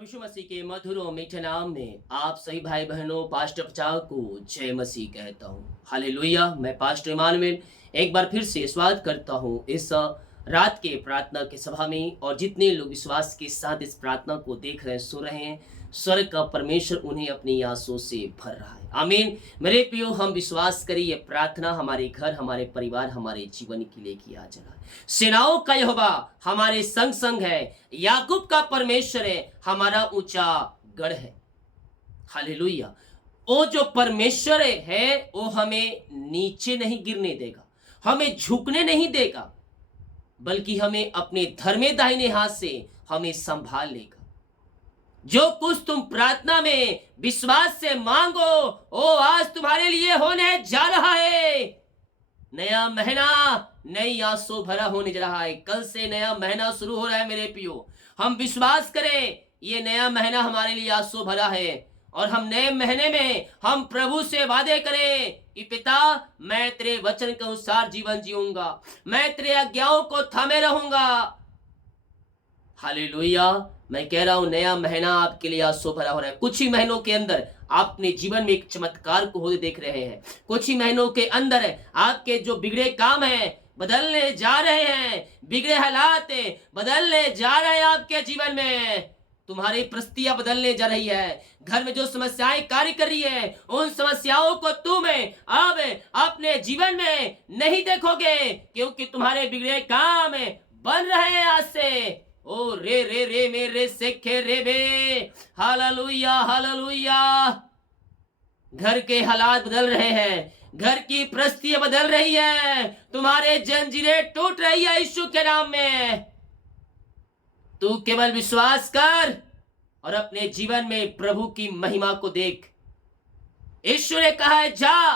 प्रभु यीशु मसीह के मधुर और मीठे नाम में आप सभी भाई बहनों पास्टर प्रचार को जय मसीह कहता हूँ। हालेलुया। मैं पास्टर इमानुएल एक बार फिर से स्वागत करता हूँ इस रात के प्रार्थना के सभा में। और जितने लोग विश्वास के साथ इस प्रार्थना को देख रहे हैं, सुन रहे हैं, स्वर्ग का परमेश्वर उन्हें अपनी आंसुओं से भर रहा है। आमीन। मेरे प्रियो, हम विश्वास करें ये प्रार्थना हमारे घर, हमारे परिवार, हमारे जीवन के लिए किया जा रहा है। सेनाओं का यहोवा हमारे संग संग है, याकूब का परमेश्वर है, हमारा ऊंचा गढ़ है। हालेलुया। वो जो परमेश्वर है वो हमें नीचे नहीं गिरने देगा, हमें झुकने नहीं देगा, बल्कि हमें अपने धर्मे दाहिने हाथ से हमें संभाल लेगा। जो कुछ तुम प्रार्थना में विश्वास से मांगो वो आज तुम्हारे लिए होने जा रहा है। नया महीना नई आंसू भरा होने जा रहा है। कल से नया महीना शुरू हो रहा है मेरे पियो। हम विश्वास करें ये नया महीना हमारे लिए आंसू भरा है और हम नए महीने में हम प्रभु से वादे करें कि पिता, मैं तेरे वचन के अनुसार जीवन जीऊंगा, मैं तेरे आज्ञाओं को थामे रहूंगा। हालेलुया। मैं कह रहा हूं नया महीना आपके लिए आंसू भरा हो रहा है। कुछ ही महीनों के अंदर आप अपने जीवन में एक चमत्कार को होते देख रहे हैं। कुछ ही महीनों के अंदर आपके जो बिगड़े काम हैं बदलने जा रहे हैं, बिगड़े हालात बदलने जा रहे हैं। आपके जीवन में तुम्हारी परिस्थितियां बदलने जा रही है। घर में जो समस्याएं कार्य कर रही है उन समस्याओं को तुम अब अपने जीवन में नहीं देखोगे, क्योंकि तुम्हारे बिगड़े काम बन रहे हैं आज से। ओ रे रे रे मेरे सेखे रे बे। Hallelujah hallelujah. घर के हालात बदल रहे हैं, घर की परिस्थितियां बदल रही है, तुम्हारे जंजीरें टूट रही है यीशु के नाम में। तू केवल विश्वास कर और अपने जीवन में प्रभु की महिमा को देख। यीशु ने कहा है, जा,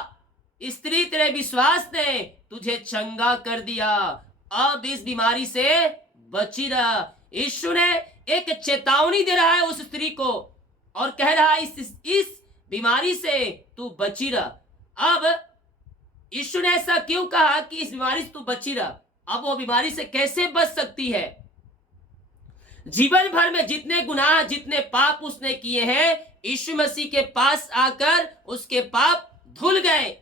स्त्री तेरे विश्वास ने तुझे चंगा कर दिया, अब इस बीमारी से बची रहा। यीशु ने एक चेतावनी दे रहा है उस स्त्री को और कह रहा है इस बीमारी से तू बची रहा। अब यीशु ने ऐसा क्यों कहा कि इस बीमारी से तू बची रहा? अब वो बीमारी से कैसे बच सकती है? जीवन भर में जितने गुनाह, जितने पाप उसने किए हैं, यीशु मसीह के पास आकर उसके पाप धुल गए।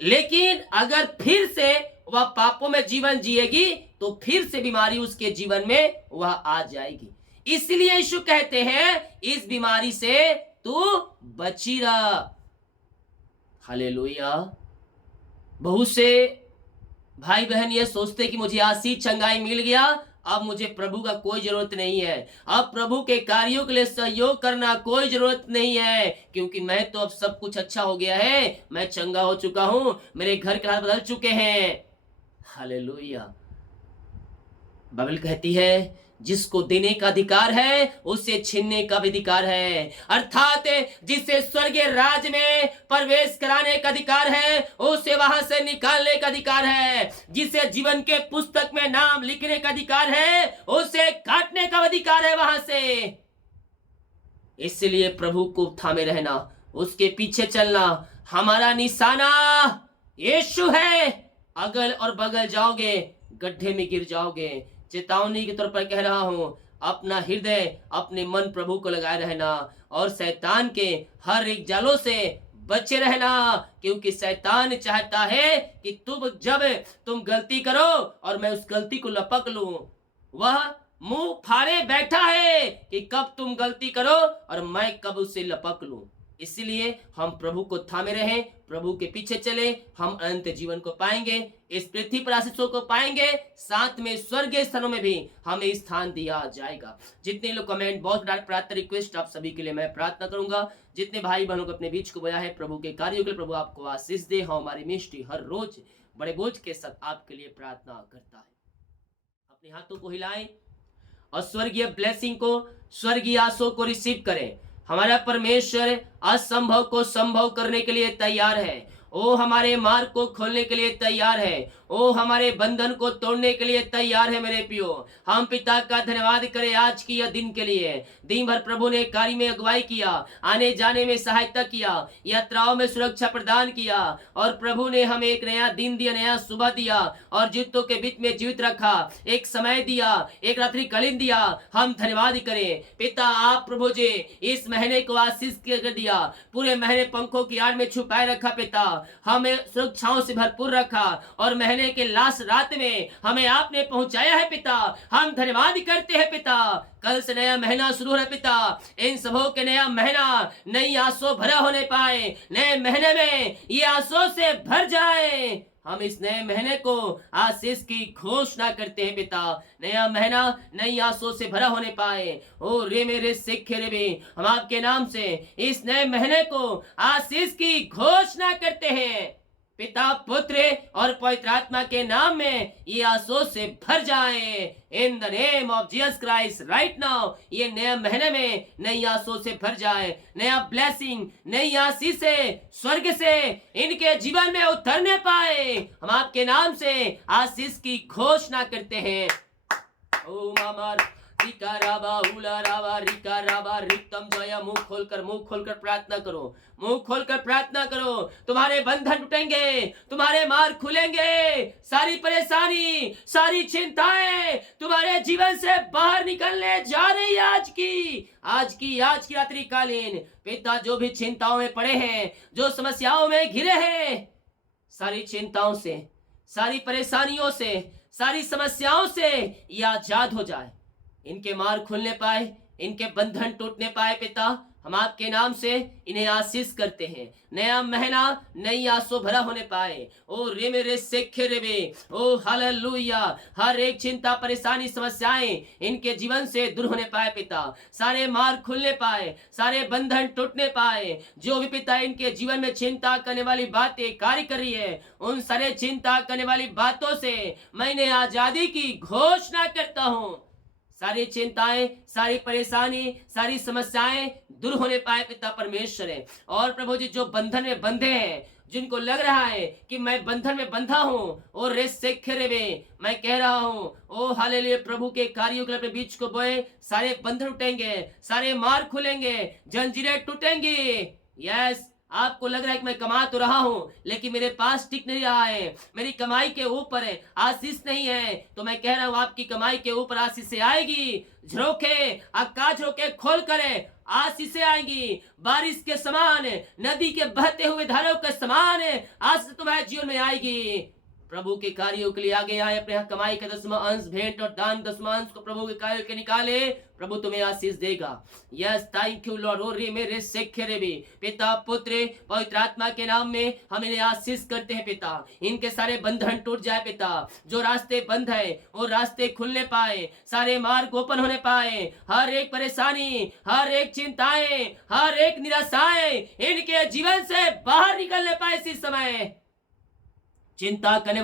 लेकिन अगर फिर से वह पापों में जीवन जिएगी तो फिर से बीमारी उसके जीवन में वह आ जाएगी। इसलिए यीशु कहते हैं इस बीमारी से तू बची रह। हालेलुया। बहुत से भाई बहन ये सोचते कि मुझे आशीष चंगाई मिल गया, अब मुझे प्रभु का कोई जरूरत नहीं है, अब प्रभु के कार्यों के लिए सहयोग करना कोई जरूरत नहीं है, क्योंकि मैं तो अब सब कुछ अच्छा हो गया है, मैं चंगा हो चुका हूं, मेरे घर के हाथ बदल चुके हैं। हालेलुया। बाइबल कहती है जिसको देने का अधिकार है उसे छीनने का भी अधिकार है, अर्थात जिसे स्वर्गीय राज में प्रवेश कराने का अधिकार है उसे वहां से निकालने का अधिकार है, जिसे जीवन के पुस्तक में नाम लिखने का अधिकार है उसे काटने का अधिकार है वहां से। इसलिए प्रभु को थामे रहना, उसके पीछे चलना, हमारा निशाना यीशु है। अगल और बगल जाओगे गड्ढे में गिर जाओगे। चेतावनी के तौर पर कह रहा हूं, अपना हृदय, अपने मन प्रभु को लगाए रहना और शैतान के हर एक जालों से बचे रहना, क्योंकि शैतान चाहता है कि जब तुम गलती करो और मैं उस गलती को लपक लूं, वह मुंह फाड़े बैठा है कि कब तुम गलती करो और मैं कब उसे लपक लूं। इसलिए हम प्रभु को थामे रहें, प्रभु के पीछे चले, हम अनंत जीवन को पाएंगे, इस पृथ्वी पर आशीषों को पाएंगे, साथ में स्वर्गीय स्थानों में भी हमें स्थान दिया जाएगा। जितने लोग कमेंट बहुत प्रार्थना रिक्वेस्ट आप सभी के लिए मैं प्रार्थना करूंगा। जितने भाई बहनों को अपने बीच को बोया है प्रभु के कार्यों के लिए प्रभु आपको आशीष दे। हम हमारी मिनिस्ट्री हर रोज बड़े बोझ के साथ आपके लिए प्रार्थना करता है। अपने हाथों को हिलाएं और स्वर्गीय ब्लेसिंग को, स्वर्गीय आशीषों को रिसीव करें। हमारा परमेश्वर असंभव को संभव करने के लिए तैयार है। वो हमारे मार्ग को खोलने के लिए तैयार है। वो हमारे बंधन को तोड़ने के लिए तैयार है मेरे पियो। हम पिता का धन्यवाद करें आज की यह दिन के लिए। दिन भर प्रभु ने कार्य में अगुवाई किया, आने जाने में सहायता किया, यात्राओं में सुरक्षा प्रदान किया, और प्रभु ने हमें एक नया दिन दिया, नया सुबह दिया, और जीवितों के बीच में जीवित रखा, एक समय दिया, एक रात्रि कालीन दिया। हम धन्यवाद करें पिता। आप प्रभु जी इस महीने को आशीष कर दिया, पूरे महीने पंखों की आड़ में छुपाए रखा पिता, हमें सुरक्षाओं से भरपूर रखा, और महीने के लास्ट रात में हमें आपने पहुंचाया है पिता। हम धन्यवाद करते हैं पिता। कल से नया महीना शुरू है पिता। इन सबों के नया महीना नई आशों भरा होने पाए, नए महीने में ये आशों से भर जाए। हम इस नए महीने को आशीष की घोषणा करते हैं पिता। नया महीना नई आशों से भरा होने पाए। ओ रे मेरे सिख रे बे, हम आपके नाम से इस नए महीने को आशीष की घोषणा करते हैं पिता, पुत्र और पवित्र आत्मा के नाम में ये आशीष से भर जाए। In the name of Jesus Christ right now ये नए महीने में नई आशीष से भर जाए। नया ब्लेसिंग, नई आशीष से स्वर्ग से इनके जीवन में उतरने पाए। हम आपके नाम से आशीष की घोषणा करते हैं। ओ मामर रिका राबा उला राबा रिका राबा रिक्तम जय। मुंह खोलकर प्रार्थना करो, मुंह खोलकर प्रार्थना करो। तुम्हारे बंधन टूटेंगे, तुम्हारे मार्ग खुलेंगे, सारी परेशानी, सारी चिंताएं तुम्हारे जीवन से बाहर निकलने जा रही है। आज की रात्रि कालीन पिता, जो भी चिंताओं में पड़े हैं, जो समस्याओं में घिरे हैं, सारी चिंताओं से, सारी परेशानियों से, सारी समस्याओं से ये आजाद हो जाए, इनके मार्ग खुलने पाए, इनके बंधन टूटने पाए पिता। हम आपके नाम से इन्हें आशीष करते हैं। नया महीना नई आशों भरा होने पाए। ओ रे मेरे सेखे रे बे, ओ हालेलुया। हर एक चिंता, परेशानी, समस्याएं इनके जीवन से दूर होने पाए पिता। सारे मार्ग खुलने पाए, सारे बंधन टूटने पाए। जो भी पिता इनके जीवन में चिंता करने वाली बातें कार्य कर रही है, उन सारे चिंता करने वाली बातों से मैंने आजादी की घोषणा करता हूँ। सारी चिंताएं, सारी परेशानी, सारी समस्याएं दूर होने पाए पिता परमेश्वर है। और प्रभु जी, जो बंधन में बंधे हैं, जिनको लग रहा है कि मैं बंधन में बंधा हूँ, और रे सेखरे में मैं कह रहा हूँ, ओ हालेलुया, प्रभु के कार्यों के अपने बीच को बोए, सारे बंधन टूटेंगे, सारे मार्ग खुलेंगे, जंजीरें टूटेंगी। यस, आपको लग रहा है कि मैं कमा तो रहा हूं, लेकिन मेरे पास टिक नहीं रहा है, मेरी कमाई के ऊपर आशीष नहीं है, तो मैं कह रहा हूं आपकी कमाई के ऊपर आशीष आएगी। झरोखे, आकाश झरोखे खोल कर आशीषें आएंगी, बारिश के समान, नदी के बहते हुए धाराओं के समान आशीष तुम्हारे जीवन में आएगी। प्रभु के कार्यों के लिए आगे आए, अपने यहाँ कमाई का 10वां अंश, भेंट और दान 10वां अंश को प्रभु के कार्यों के निकाले, प्रभु तुम्हें आशीष देगा। Yes, thank you lord. ओ रे मेरे सेखे भी पिता, पुत्र, पवित्र आत्मा के नाम में हम इन्हें आशीष करते हैं पिता। इनके सारे बंधन टूट जाए पिता, जो रास्ते बंद है वो रास्ते खुलने पाए, सारे मार्ग ओपन होने पाए। हर एक परेशानी, हर एक चिंताएं, हर एक निराशाएं इनके जीवन से बाहर निकलने पाए। इसी समय चिंता करने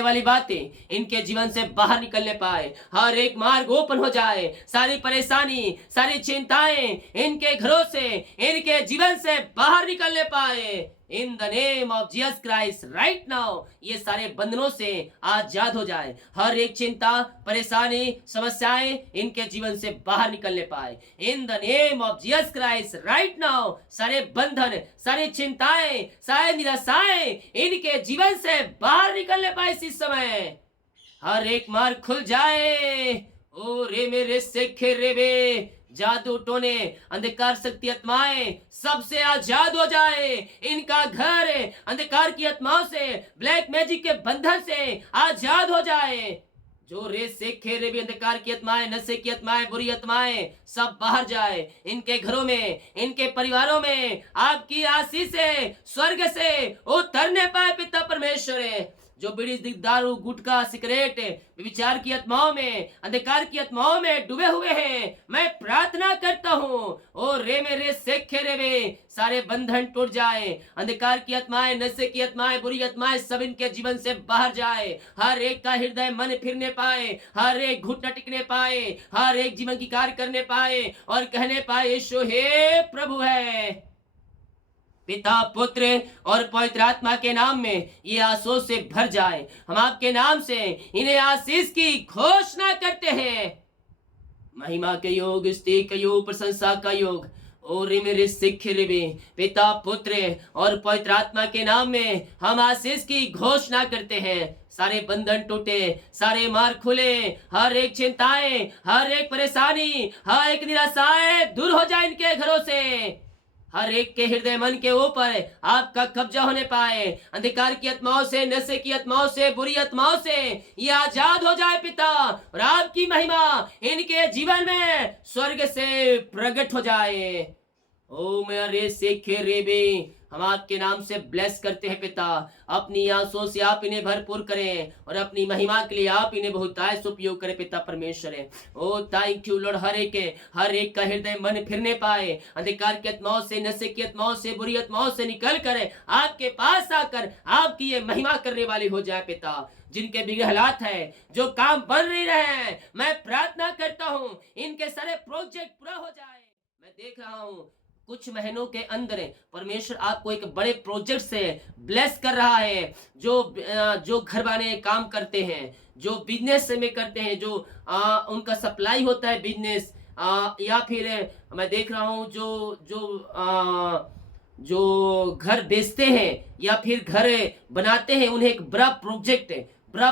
वाली बातें इनके जीवन से बाहर निकलने पाए, हर एक मार्ग ओपन हो जाए। सारी परेशानी, सारी चिंताएं इनके घरों से, इनके जीवन से बाहर निकलने पाए। In the name of Jesus Christ right now ये सारे बंधनों से आजाद हो जाए। हर एक चिंता, परेशानी, समस्याएं इनके जीवन से बाहर निकलने पाए। In the name of Jesus Christ right now सारे बंधन, सारी चिंताएं, सारी निराशाएं इनके जीवन से बाहर निकलने पाए। इसी समय हर एक मार्ग खुल जाए। ओ रे मेरे सेखे रे बे, जादू टोने, अंधकार शक्ति आत्माएं सबसे आजाद हो जाए। इनका घर अंधकार की आत्माओं से, ब्लैक मैजिक के बंधन से आजाद हो जाए। जो रेस से खेरे भी अंधकार की आत्माएं, नशे की आत्माएं, बुरी आत्माएं सब बाहर जाए। इनके घरों में, इनके परिवारों में आपकी आशीष से, स्वर्ग से उतरने पाए पिता परमेश्वर है। जो बीड़ी, दारू, गुटखा, सिगरेट, विचार की आत्माओं में, अंधकार की आत्माओं में डूबे हुए हैं, मैं प्रार्थना करता हूँ, ओ रे मेरे सेखे रे वे, सारे बंधन टूट जाए। अंधकार की आत्माएं, नशे की आत्माएं, बुरी आत्माएं सब इनके जीवन से बाहर जाए। हर एक का हृदय मन फिरने पाए, हर एक घुटना टिकने पाए, हर एक जीवन की कार्य करने पाए और कहने पाए यीशु हे प्रभु है। पिता, पुत्र और पवित्र आत्मा के नाम में ये आशीष से भर जाए। हम आपके नाम से इन्हें आशीष की घोषणा करते हैं। महिमा के योग, स्तुति का योग, प्रशंसा का योग और मेरे सिख रिबे पिता, पुत्र और पवित्र आत्मा के नाम में हम आशीष की घोषणा करते हैं। सारे बंधन टूटे, सारे मार खुले, हर एक चिंताएं, हर एक परेशानी, हर एक निराशाएं दूर हो जाए इनके घरों से। हर एक के हृदय मन के ऊपर आपका कब्जा होने पाए। अंधकार की आत्माओं से, नशे की आत्माओं से, बुरी आत्माओं से ये आजाद हो जाए पिता, और आपकी महिमा इनके जीवन में स्वर्ग से प्रकट हो जाए। ओ मेरे सिख रेबे, हम आपके नाम से ब्लेस करते हैं पिता। अपनी आंसुओं से आप इन्हें भरपूर करें और अपनी महिमा के लिए आप इन्हें बहुतायत से उपयोग करें पिता परमेश्वर। ओ थैंक यू लॉर्ड। हर एक का हृदय मन फिरने पाए, अंधकार की आत्माओं से, नशे की आत्माओं से, बुरी आत्माओं से निकल कर आपके पास आकर आपकी ये महिमा करने वाली हो जाए पिता। जिनके बिगड़े हालात है, जो काम बन नहीं रहे हैं, मैं प्रार्थना करता हूँ इनके सारे प्रोजेक्ट पूरा हो जाए। मैं देख रहा हूँ कुछ महीनों के अंदर परमेश्वर आपको एक बड़े प्रोजेक्ट से ब्लेस कर रहा है। जो घर वाले काम करते हैं, जो बिजनेस में करते हैं, जो उनका सप्लाई होता है बिजनेस, या फिर मैं देख रहा हूँ जो घर बेचते हैं या फिर घर बनाते हैं, उन्हें एक बड़ा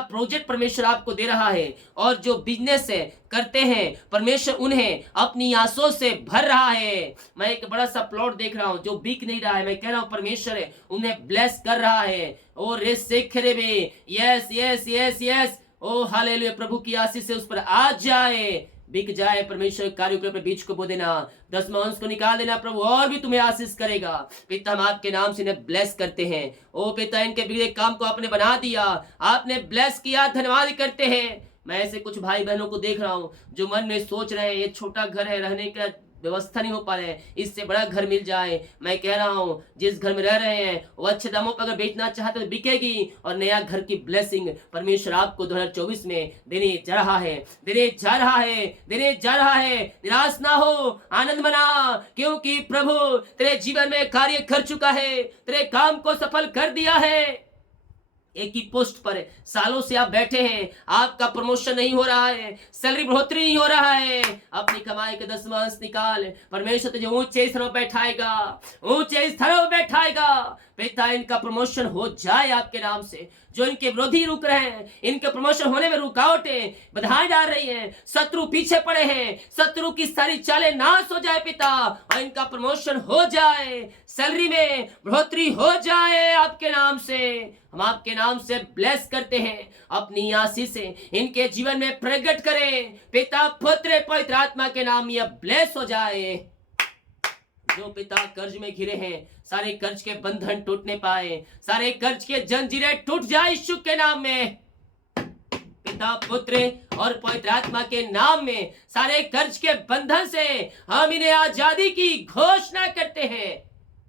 प्रोजेक्ट परमेश्वर आपको दे रहा है। और जो बिजनेस करते हैं, परमेश्वर उन्हें अपनी आंसुओं से भर रहा है। मैं एक बड़ा सा प्लॉट देख रहा हूँ जो बिक नहीं रहा है। मैं कह रहा हूँ परमेश्वर उन्हें ब्लेस कर रहा है। ओ रे सेखरे बे, यस यस यस यस, ओ हालेलुया, प्रभु की आशीष से उस पर आ जाए, बिक जाए। परमेश्वर कार्य के ऊपर बीज को बो देना, 10वां अंश को निकाल देना प्रभु, और भी तुम्हें आशीष करेगा। पिता, हम आपके नाम से इन्हें ब्लेस करते हैं। ओ पिता, इनके बिगड़े काम को आपने बना दिया, आपने ब्लेस किया, धन्यवाद करते हैं। मैं ऐसे कुछ भाई बहनों को देख रहा हूँ जो मन में सोच रहे हैं ये छोटा घर है, रहने का व्यवस्था नहीं हो पा रहे हैं, इससे बड़ा घर मिल जाए। मैं कह रहा हूँ जिस घर में रह रहे हैं वो अच्छे दामों पर अगर बेचना चाहते तो बिकेगी, और नया घर की ब्लेसिंग परमेश्वर आपको 2024 में देने जा रहा है, देने जा रहा है। निराश ना हो, आनंद मना, क्योंकि प्रभु तेरे जीवन में कार्य कर चुका है, तेरे काम को सफल कर दिया है। एक ही पोस्ट पर सालों से आप बैठे हैं, आपका प्रमोशन नहीं हो रहा है, सैलरी बढ़ोतरी नहीं हो रहा है। अपनी कमाई के 10वां अंश निकाल, परमेश्वर तुझे ऊंचे स्थानों पर बैठाएगा। पिता, इनका प्रमोशन हो जाए आपके नाम से। जो इनके विरोधी रुक रहे हैं, इनके प्रमोशन होने में रुकावटें बाधाएं डाल रही हैं, शत्रु पीछे पड़े हैं, शत्रु की सारी चालें नाश हो जाए पिता, और इनका प्रमोशन हो जाए, सैलरी में बढ़ोतरी हो जाए आपके नाम से। हम आपके नाम से ब्लेस करते हैं, अपनी आशीष से इनके जीवन में प्रकट करें पिता, पुत्र, पवित्र आत्मा के नाम यह ब्लेस हो जाए। जो पिता कर्ज में घिरे हैं, सारे कर्ज के बंधन टूटने पाए, सारे कर्ज के जंजीरें टूट जाए यीशु के नाम में। पिता, पुत्र और पवित्र आत्मा के नाम में सारे कर्ज के बंधन से हम इन्हें आजादी की घोषणा करते हैं।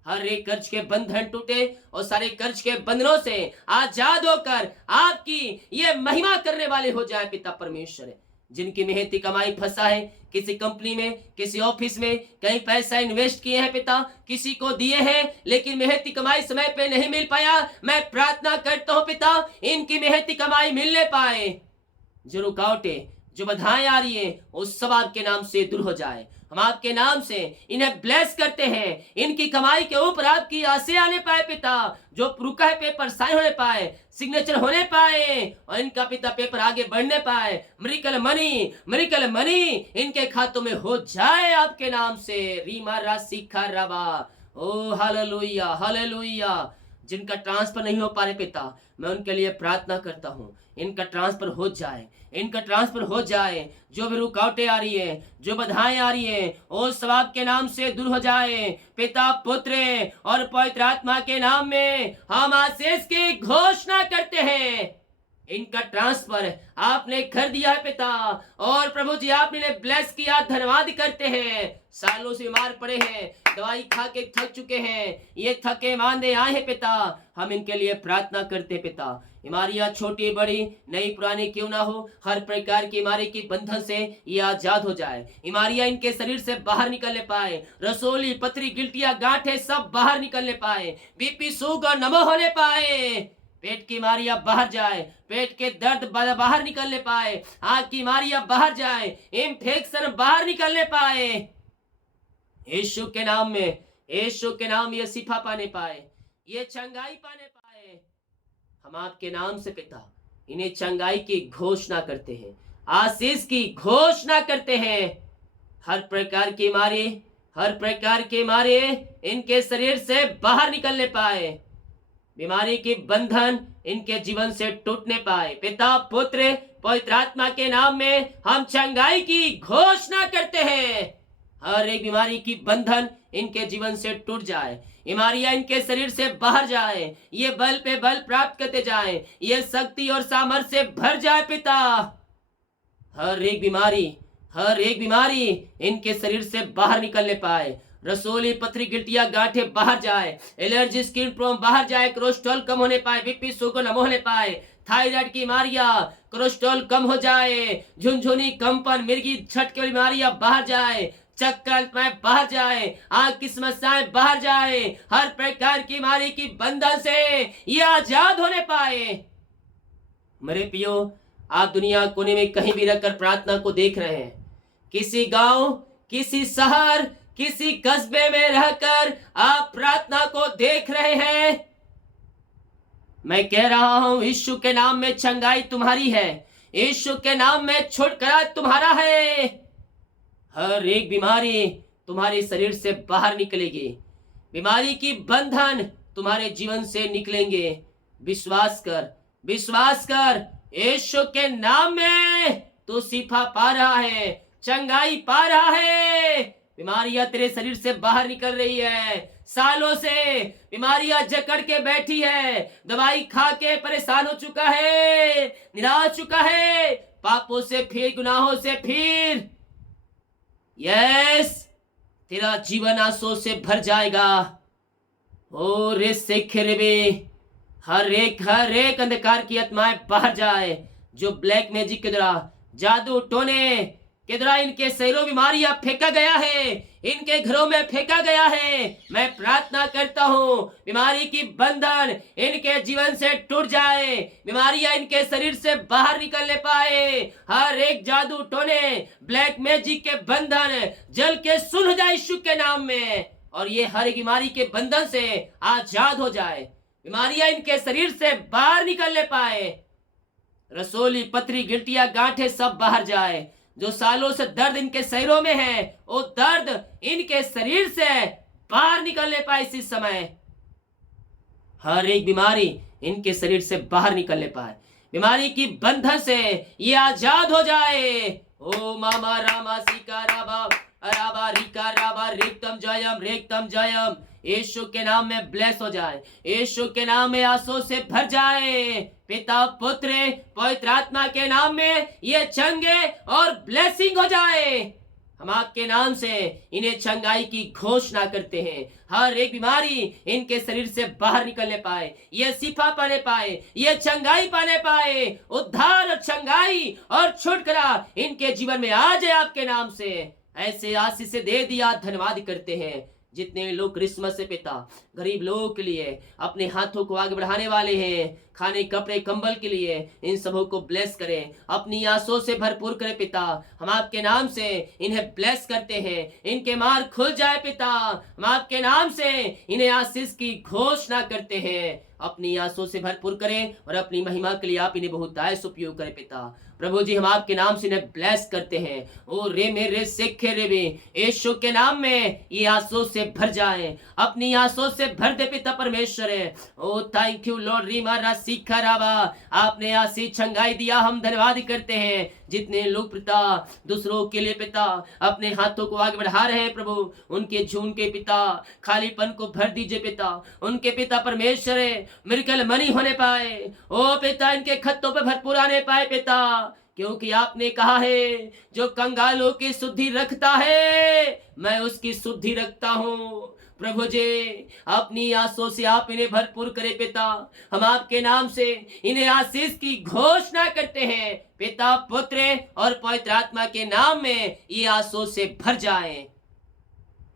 हर एक कर्ज के बंधन टूटे और सारे कर्ज के बंधनों से आजाद होकर आपकी ये महिमा करने वाले हो जाए पिता परमेश्वर। जिनकी मेहनती कमाई फंसा है, किसी कंपनी में, किसी ऑफिस में, कहीं पैसा इन्वेस्ट किए हैं पिता, किसी को दिए हैं लेकिन मेहनती कमाई समय पे नहीं मिल पाया, मैं प्रार्थना करता हूं पिता, इनकी मेहनती कमाई मिलने पाए। जो रुकावटें, जो बाधाएं आ रही है, उस सब आपके नाम से दूर हो जाए। हम आपके नाम से इन्हें ब्लेस करते हैं, इनकी कमाई के ऊपर आपकी आशीष आने पाए पिता। जो रुका है पेपर साइन होने पाए, सिग्नेचर होने पाए, और इनका पिता पेपर आगे बढ़ने पाए। मिरेकल मनी इनके खातों में हो जाए आपके नाम से। रीमा राशि खा रबा, ओ हालेलुया हालेलुया। जिनका ट्रांसफर नहीं हो पा रहे पिता, मैं उनके लिए प्रार्थना करता हूँ, इनका ट्रांसफर हो जाए, इनका ट्रांसफर हो जाए। जो भी रुकावटें आ रही है, जो बाधाएं आ रही है, वो सब आपके नाम से दूर हो जाए। पिता, पुत्र और पवित्र आत्मा के नाम में हम आशीष की घोषणा करते हैं। इनका ट्रांसफर आपने कर दिया है पिता। और प्रभु जी आपने इन्हें ब्लेस किया, धन्यवाद करते हैं। सालों से बीमार पड़े हैं, दवाई खा के थक चुके हैं, ये थके मांदे आए हैं पिता, हम इनके लिए प्रार्थना करते हैं पिता। बीमारियां छोटी बड़ी नई पुरानी क्यों ना हो, हर प्रकार की बीमारी की बंधन से ये आजाद हो जाए। बीमारियां इनके शरीर से बाहर निकलने पाए, रसोली पथरी गिल्टियां गांठें सब बाहर निकलने पाए, बीपी शुगर नमो होने पाए, पेट की बीमारियां बाहर जाए, पेट के दर्द बाहर निकलने पाए, आंख की बीमारियां बाहर जाए, इंफेक्शन बाहर निकलने पाए, यीशु के नाम में, यीशु के नाम ये शिफा पाने पाए, ये चंगाई पाने पाए। हम आपके नाम से पिता इन्हें चंगाई की घोषणा करते हैं, आशीष की घोषणा करते हैं। हर प्रकार की बीमारी, हर प्रकार की बीमारी इनके शरीर से बाहर निकलने पाए, बीमारी की बंधन इनके जीवन से टूटने पाए। पिता पुत्र पवित्र आत्मा के नाम में हम चंगाई की घोषणा करते हैं। हर एक बीमारी की बंधन इनके जीवन से टूट जाए, बीमारियां इनके शरीर से बाहर जाए, ये बल पे बल प्राप्त करते जाए, ये शक्ति और सामर्थ्य से भर जाए पिता। हर एक बीमारी, हर एक बीमारी इनके शरीर से बाहर निकलने पाए, रसोली पथरी गिल्टियां गांठें बाहर जाए, एलर्जी स्किन प्रॉब्लम बाहर जाए, कोलेस्ट्रॉल कम होने पाए, बीपी शुगर नम होने पाए, थायराइड की बीमारियां, कोलेस्ट्रॉल कम हो जाए, झुनझुनी कंपन मिर्गी झटके वाली बीमारियां बाहर जाए, चक्कर में बाहर जाए, आंख की समस्याएं बाहर जाए, हर प्रकार की बीमारी की बंधन से ये आजाद होने पाए। मेरे पियो, आप दुनिया कोने में कहीं भी रहकर प्रार्थना को देख रहे हैं, किसी गांव, किसी शहर, किसी कस्बे में रहकर आप प्रार्थना को देख रहे हैं, मैं कह रहा हूं यीशु के नाम में चंगाई तुम्हारी है, यीशु के नाम में छुटकारा तुम्हारा है। हर एक बीमारी तुम्हारे शरीर से बाहर निकलेगी, बीमारी की बंधन तुम्हारे जीवन से निकलेंगे। विश्वास कर, विश्वास कर, यीशु के नाम में तू शिफा पा रहा है, चंगाई पा रहा है। बीमारियां तेरे शरीर से बाहर निकल रही है, सालों से बीमारियां जकड़ के बैठी है, दवाई खा के परेशान हो चुका है, निराश चुका है, पापों से फिर, गुनाहों से फिर। यस, तेरा जीवन आंसू से भर जाएगा। ओ रे से हर एक अंधकार की आत्माएं बाहर जाए, जो ब्लैक मैजिक के द्वारा, जादू टोने के द्वारा इनके शरीरों बीमारियां फेंका गया है, इनके घरों में फेंका गया है। मैं प्रार्थना करता हूं बीमारी की बंधन इनके जीवन से टूट जाए, बीमारियां इनके शरीर से बाहर निकलने पाए, हर एक जादू टोने ब्लैक मैजिक के बंधन जल के सुलझ जाए यीशु के नाम में, और ये हर एक बीमारी के बंधन से आजाद हो जाए, बीमारियां इनके शरीर से बाहर निकलने पाए, रसोली पथरी गिल्टियां गांठें सब बाहर जाए, जो सालों से दर्द इनके शरीरों में है वो दर्द इनके शरीर से बाहर निकलने पाए इसी समय। हर एक बीमारी इनके शरीर से बाहर निकलने पाए, बीमारी की बंधन से ये आजाद हो जाए। ओ मामा रामा सिका राबा अराबा रिका राबा रेक्तम जयम रेक्तम जयम, यीशु के नाम में ब्लेस हो जाए, यीशु के नाम में आंसू से भर जाए। पिता पुत्र पवित्र आत्मा के नाम में ये चंगे और ब्लेसिंग हो जाए। हम आपके नाम से इन्हें चंगाई की घोषणा करते हैं, हर एक बीमारी इनके शरीर से बाहर निकलने पाए, ये शिफा पाने पाए, ये चंगाई पाने पाए, उद्धार और चंगाई और छुटकारा इनके जीवन में आ जाए आपके नाम से। ऐसे आशीष से दे दिया, धन्यवाद करते हैं। जितने लोग क्रिसमस से पिता गरीब लोगों के लिए अपने हाथों को आगे बढ़ाने वाले हैं, खाने कपड़े कंबल के लिए, इन सबों को ब्लेस करें, अपनी आंसुओं से भरपूर करें पिता। हम आपके नाम से इन्हें ब्लेस करते हैं, इनके मार खुल जाए पिता। हम आपके नाम से इन्हें आशीष की घोषणा करते हैं। अपनी आंसुओं से भरपूर करें और अपनी महिमा के लिए आप इन्हें बहुत आयस उपयोग करें पिता। प्रभु जी हम आपके नाम से इन्हें ब्लेस करते हैं। ओ रे मेरे सिखे रे बे, यीशु के नाम में ये आंसू से भर जाए, अपनी आंसू से भर दे पिता परमेश्वर है। ओ थैंक यू लॉर्ड, रीमा रा सीखा रावा, आपने आशीष छंगाई दिया, हम धन्यवाद करते हैं। जितने लोग पिता दूसरों के लिए पिता अपने हाथों को आगे बढ़ा रहे हैं प्रभु, उनके झून के पिता खालीपन को भर दीजिए पिता, उनके पिता परमेश्वर है मिरेकल मनी होने पाए, ओ पिता इनके खत्तों पे भरपूर आने पाए पिता, क्योंकि आपने कहा है जो कंगालों की शुद्धि रखता है मैं उसकी शुद्धि रखता हूं। प्रभु जी अपनी आंसू से आप इन्हें भरपूर करें पिता, हम आपके नाम से इन्हें आशीष की घोषणा करते हैं पिता पुत्र और पवित्र आत्मा के नाम में, ये आंसू से भर जाएं।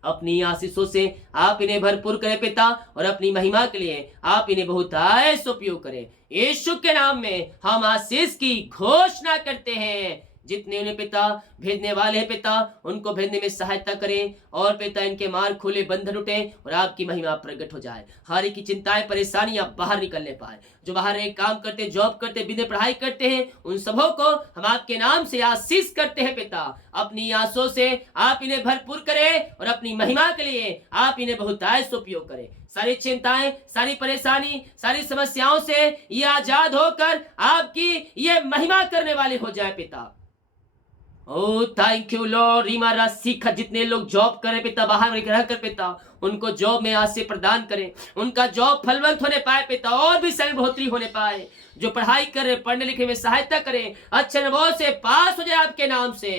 अपनी आशीषों से आप इन्हें भरपूर करें पिता, और अपनी महिमा के लिए आप इन्हें बहुतायत उपयोग करें। यीशु के नाम में हम आशीष की घोषणा करते हैं। जितने उन्हें पिता भेजने वाले हैं पिता, उनको भेजने में सहायता करें, और पिता इनके मार्ग खुले, बंधन उठे और आपकी महिमा प्रकट हो जाए। हर एक की चिंताएं परेशानियां बाहर निकलने पाए, जो बाहर एक काम करते, जॉब करते, बिना पढ़ाई करते हैं, उन सबों को हम आपके नाम से आशीष करते हैं पिता। अपनी आंसू से आप इन्हें भरपूर करें और अपनी महिमा के लिए आप इन्हें बहुतायत उपयोग करें। सारी चिंताएं, सारी परेशानी, सारी समस्याओं से ये आजाद होकर आपकी ये महिमा करने वाले हो जाए पिता। ओ थैंक यू लॉर्ड, रीमारा सीखा, जितने लोग जॉब करें पिता, बाहर रह कर पिता, उनको जॉब में आशीष प्रदान करें, उनका जॉब फलवंत होने पाए पिता, और भी सैल बढ़ोतरी होने पाए। जो पढ़ाई कर रहे, पढ़ने लिखने में सहायता करें, अच्छे नंबरों से पास हो जाए आपके नाम से।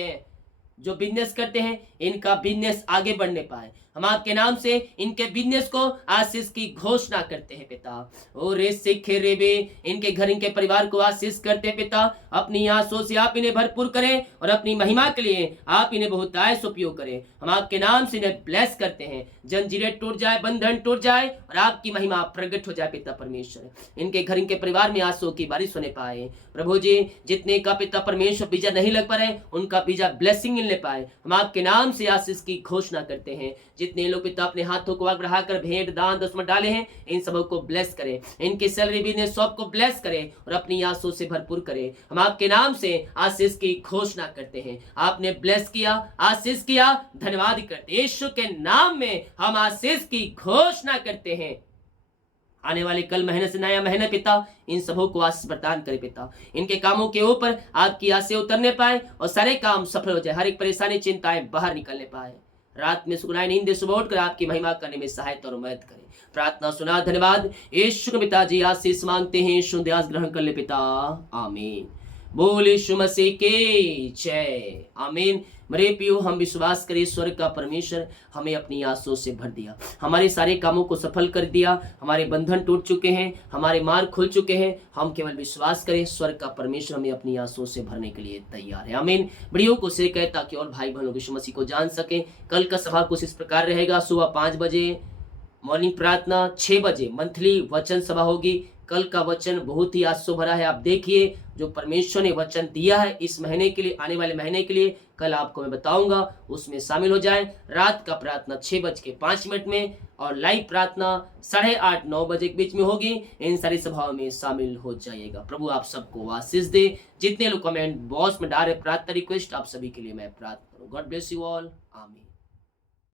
जो बिजनेस करते हैं इनका बिजनेस आगे बढ़ने पाए, हम आपके नाम से इनके बिजनेस को आशीष की घोषणा करते हैं पिता। ओ रे सिखे रे बे, इनके घर, इनके परिवार को आशीष करते हैं पिता। अपनी आंसू से आप इन्हें भरपूर करें और अपनी महिमा के लिए आप इन्हें बहुतायत उपयोग करें। हम आपके नाम से इन्हें ब्लेस करते हैं। जंजीरें टूट जाए, बंधन टूट जाए और आपकी महिमा प्रकट हो जाए पिता परमेश्वर। इनके घर, इनके परिवार में आंसू की बारिश होने पाए प्रभु जी। जितने का पिता परमेश्वर बीजा नहीं लग पा रहे, उनका बीजा ब्लेसिंग मिलने पाए, हम आपके नाम से आशीष की घोषणा करते हैं। जितने लोग पिता अपने हाथों को आगे बढ़ाकर भेंट, दान, दशमलव डाले हैं, इन सबों को ब्लेस करें। इनके सैलरी, बिजनेस सबको ब्लेस करें और अपनी आंसू से भरपूर करें। हम आपके नाम से आशीष की घोषणा करते हैं। आपने ब्लेस किया, आशीष किया, धन्यवाद करते। यीशु के नाम में हम आशीष की घोषणा करते हैं। आने वाले कल महीने से नया महीना पिता, इन सबों को आशीष प्रदान करे पिता। इनके कामों के ऊपर आपकी आशीष उतरने पाए और सारे काम सफल हो जाए। हर एक परेशानी, चिंताएं बाहर निकलने पाए। रात में सुनाई नींद सुबह उठकर आपकी महिमा करने में सहायता और मदद करें। प्रार्थना सुना, धन्यवाद। यीशु के पिताजी आशीष मांगते हैं, शुद्धास ग्रहण कर ले पिता, आमीन। बोल यीशु मसीह के जय, आमीन। मेरे पियो, हम विश्वास करें स्वर्ग का परमेश्वर हमें अपनी आंसू से भर दिया, हमारे सारे कामों को सफल कर दिया, हमारे बंधन टूट चुके हैं, हमारे मार्ग खुल चुके हैं। हम केवल विश्वास करें, स्वर्ग का परमेश्वर हमें अपनी आंसू से भरने के लिए तैयार है, आमीन। वीडियो को शेयर करें ताकि और भाई बहनों यीशु मसीह को जान सके। कल का सभा कुछ इस प्रकार रहेगा। सुबह 5 बजे मॉर्निंग प्रार्थना, 6 बजे मंथली वचन सभा होगी। कल का वचन बहुत ही आशीष भरा है। आप देखिए जो परमेश्वर ने वचन दिया है इस महीने के लिए, आने वाले महीने के लिए, कल आपको मैं बताऊंगा, उसमें शामिल हो जाएं। रात का प्रार्थना 6:05 में और लाइव प्रार्थना 8:30-9 बजे के बीच में होगी। इन सारी सभाओं में शामिल हो जाइएगा। प्रभु आप सबको आशीष दे। जितने लोग कमेंट बॉक्स में डाल रहे प्रार्थना रिक्वेस्ट, आप सभी के लिए मैं प्रार्थना करूँ। गॉड ब्लेस यू ऑल, आमीन।